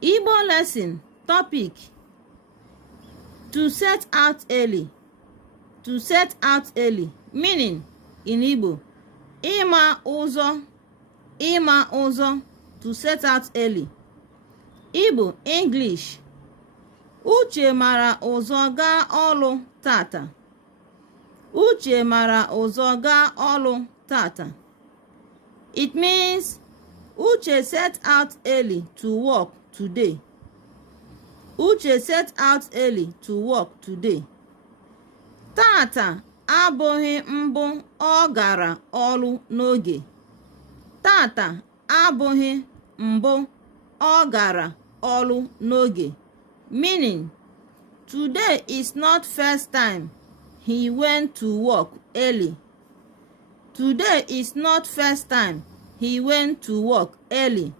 Igbo lesson topic: to set out early. To set out early, meaning in Igbo, ịma ụzọ, ịma ụzọ, to set out early. Igbo English: Uche mara ụzọ gaa ọrụ tata. Uche mara ụzọ gaa ọrụ tata. It means Uche set out early to work today. Uche set out early to work today. Tata abụghị mbụ ọ gara ọrụ n'oge. Tata abụghị mbụ ọ gara ọrụ n'oge, meaning today is not first time he went to work early. Today is not first time he went to work early.